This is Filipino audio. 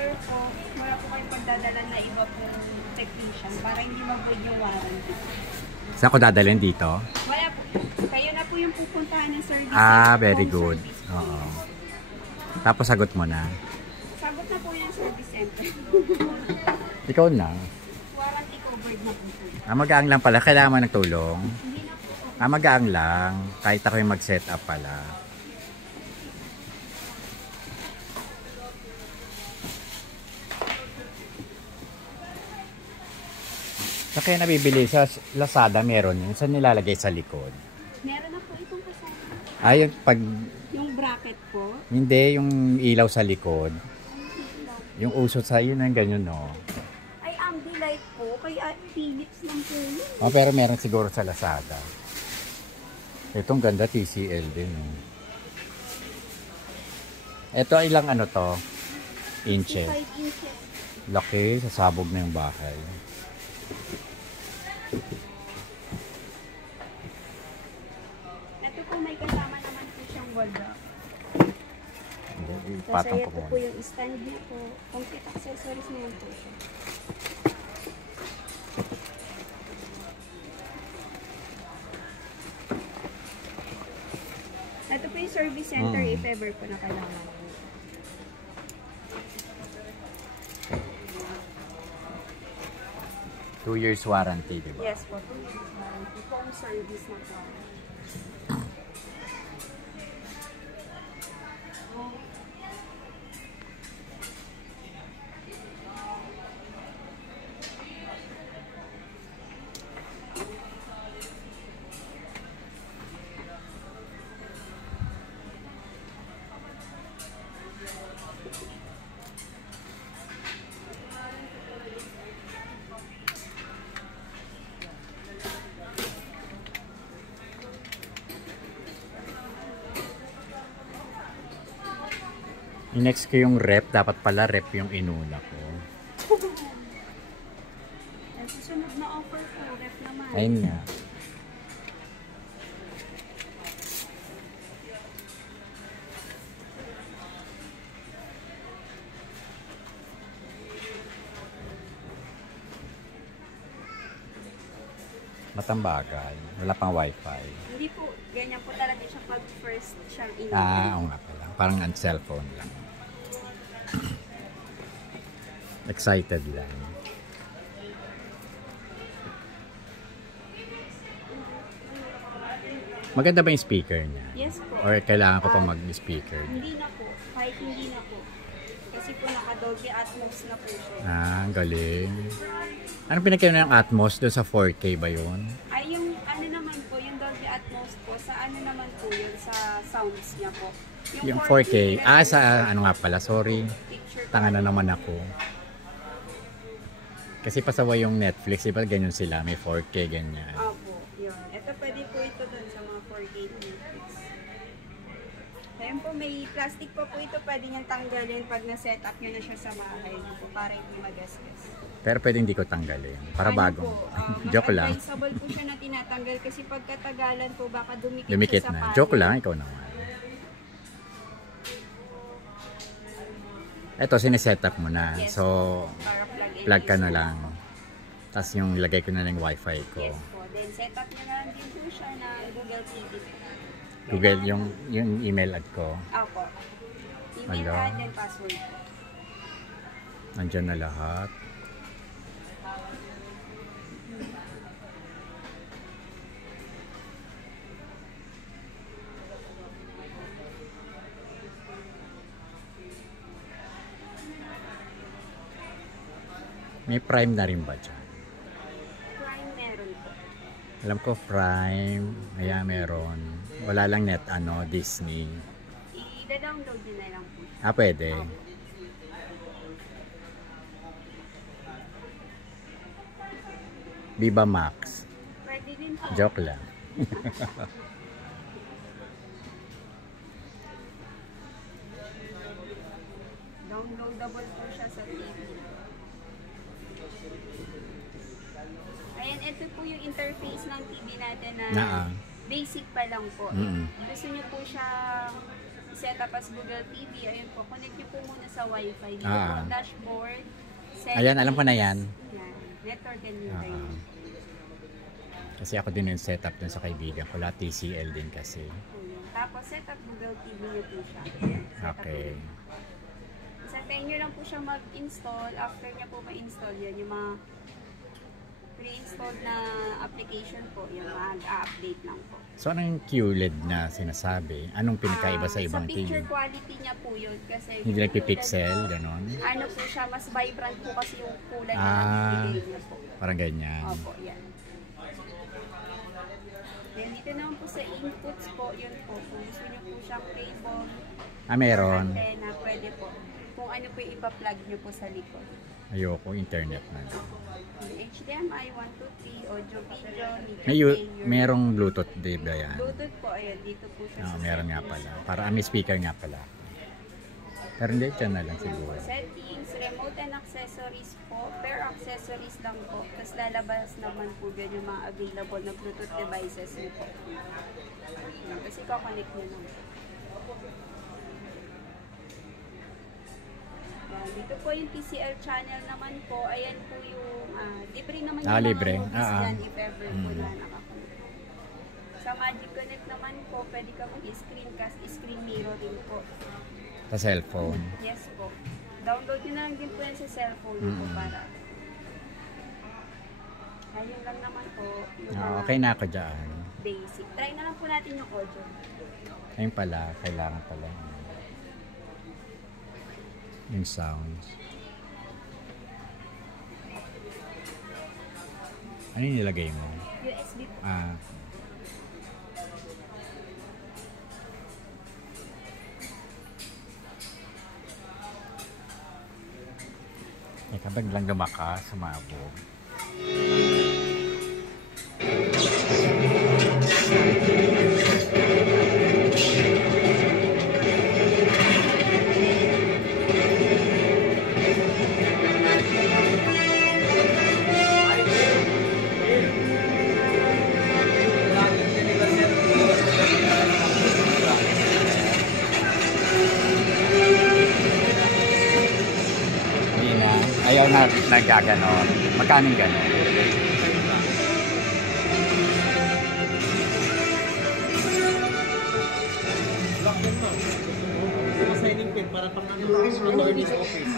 center po, wala po kayong pagdadala na iba po technician para hindi mag-void yung warranty. Saan ko dadalhin dito? Wala po. Kayo na po yung pupuntahan ng service. Ah, very good. Oo. Tapos sagot mo na. Sagot na po yung service center. Ikaw na. Warranty covered na po. Magaang lang pala. Kailangan mo ng tulong? Hindi na po. Magaang lang. Kahit ako yung mag-set up pala. Sa kaya nabibili sa Lazada meron yun. Saan nilalagay sa likod? Meron na po itong kasama. Ay, pag... Yung bracket po. Hindi, yung ilaw sa likod. Yung uso sa yun, ang ganyan, no? Ay, Ambilight po. Kaya Philips lang po yun. Oh, pero meron siguro sa Lazada. Itong ganda, TCL din, no? Ito, ilang ano to? Inches. 5 inches. Laki, sasabog na yung bahay. Ito po may kasama naman po siyang wardrobe. Ipatong Kasi ko ito po. po yung stand niya po. Complete accessories na yan po siya. Ito po yung service center if ever po na kailangan. 2 years warranty, di ba? Yes po. 2 years warranty. Home service na po. Next ko yung rep. Dapat pala rep yung inuna ko. Susunod na offer po. Ref naman. Ayun nga. Matambagal. Wala pang wifi. Hindi po. Ganyan po talaga siya pag first siyang in. Oo nga pala. Parang ang cellphone lang. Excited lang. Maganda ba yung speaker niya? Yes po. Or kailangan ko pa mag-speaker? Hindi na po. Kahit hindi na po. Kasi po naka-Dolby Atmos na po siya. Ang galing. Anong pinagkaiba ng Atmos doon sa 4K ba yun? Ay, yung ano naman po, yung Dolby Atmos po, sa ano naman po yun, sa sounds niya po. Yung 4K. Sa ano nga pala, sorry. Tanga na naman ako. Kasi pasaway yung Netflix, diba ganyan sila, may 4K ganyan. Opo, yun. Ito pwede po ito dun sa mga 4K Netflix. Ngayon po, may plastic pa po ito, pwede niyang tanggalin pag na-set up niyo na siya sa bahay niyo po, para hindi magasgas. Pero pwede hindi ko tanggalin, para Ano bago. po, Joke lang. advisable po siya na tinatanggal kasi pagkatagalan po, baka dumikit Lumikit siya sa na. panel. Joke lang, ikaw naman. Ito, sineset up mo na. Yes, So, para plug and plug ka use na po. lang. Tapos yung ilagay ko na lang yung wifi ko. Yes po. Then set up niya na lang din po siya na Google TV. Google yung email ad ko. Opo. Email Hello. ad and password po. Nandyan na lahat. May Prime na rin ba dyan? Prime meron po. Alam ko Prime. Ayan, meron. Wala lang net, Disney. I-download nyo na lang po. Pwede. Viva Max. Pwede din po. Joke lang. Downloadable po siya sa TV. Ayan, ito po yung interface ng TV natin na basic pa lang po. Mm-mm. Gusto nyo po siya set up as Google TV. Ayun po, connect nyo po muna sa Wi-Fi. Dito Ah. po, dashboard. Ayan, alam ko na yan. Yan. Network and Ah. internet. Kasi ako din yung setup dun sa kaibigan ko. Lahat TCL din kasi. Ayun. Tapos set up Google TV nyo po siya. Set up Okay. nyo. Isantay nyo lang po siya mag-install. After niya po ma-install yun, yung mga pre-installed na application po, yung mag-update lang po. So anong QLED na sinasabi? Anong pinakaiba sa ibang Sa TV? picture quality niya po yun. Kasi Hindi yung nagpipixel, QLED po, ganon? ano po siya, mas vibrant po kasi yung kulay na Ah. nabibigay niya po. Parang ganyan. Opo, yan. Then dito naman po sa inputs po, yun po. Kung gusto niyo po siyang cable, Ah, meron. antenna, pwede po. Kung ano po yung ipa-plug niyo po sa likod. Ayoko, internet na. HDMI 1, 2, 3, audio, video, media May, player. merong Bluetooth, di ba yan? Bluetooth po, ayun, dito po siya Ah, sa meron nga settings. pala. Para may speaker nga pala. Pero hindi, dyan na lang Yan po, siguro. settings, remote and accessories po, per accessories lang po. Tapos lalabas naman po dyan yung mga available na Bluetooth devices niyo po. Kasi kakonect nyo lang. Dito po yung TCL channel naman po. Ayan po yung libre naman yung libre. mga movies Ah, ah. yan if ever po na nakakonect. Sa Magic Connect naman po, pwede ka mag-screencast, screen mirroring po. Sa cellphone. Yes po. Download nyo na lang din po yan sa cellphone po para. Ayun lang naman po. Yung Ah, mga okay na ako dyan. basic. Try na lang po natin yung audio. Ayun pala, kailangan pala. Yung sounds. Ano yung nilagay mo? USB po. Ah, kapag lang lumakas, sumabog. Hindi na. Ayaw na nagkaganon. Magkano ganon? Signing pin para pang ano, attorney's office.